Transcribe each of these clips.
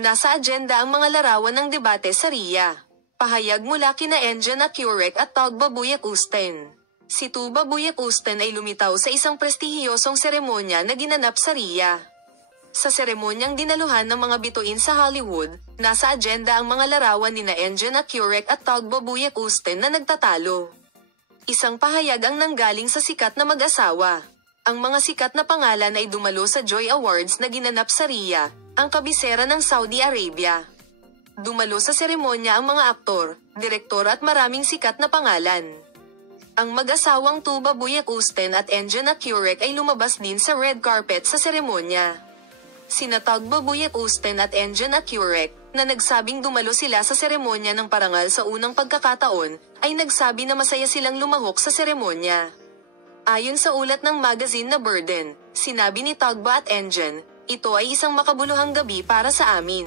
Nasa agenda ang mga larawan ng debate sa RIA. Pahayag mula kina Engin Akurek at Tugba Buyak-Usten. Si Tuba Buyak-Usten ay lumitaw sa isang prestihiyosong seremonya na ginanap sa RIA. Sa seremonyang dinaluhan ng mga bituin sa Hollywood, nasa agenda ang mga larawan nina Engin Akurek at Tugba Buyak-Usten na nagtatalo. Isang pahayag ang nanggaling sa sikat na mag-asawa. Ang mga sikat na pangalan ay dumalo sa Joy Awards na ginanap sa RIA, ang kabisera ng Saudi Arabia. Dumalo sa seremonya ang mga aktor, direktor at maraming sikat na pangalan. Ang mag-asawang Tuba Buyak-Usten at Engin Akurek ay lumabas din sa red carpet sa seremonya. Sina Tugba Buyak-Usten at Engin Akurek, na nagsabing dumalo sila sa seremonya ng parangal sa unang pagkakataon, ay nagsabi na masaya silang lumahok sa seremonya. Ayon sa ulat ng magazine na Burden, sinabi ni Tugba at Engin, "Ito ay isang makabuluhang gabi para sa amin.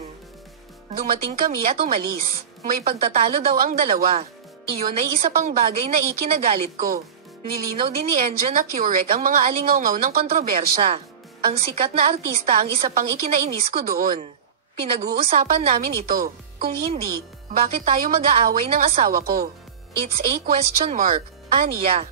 Dumating kami at umalis. May pagtatalo daw ang dalawa. Iyon ay isa pang bagay na ikinagalit ko." Nilinaw din ni Engin Akurek ang mga alingaw-ngaw ng kontrobersya. "Ang sikat na artista ang isa pang ikinainis ko doon. Pinag-uusapan namin ito. Kung hindi, bakit tayo mag-aaway ng asawa ko? It's a question mark," aniya.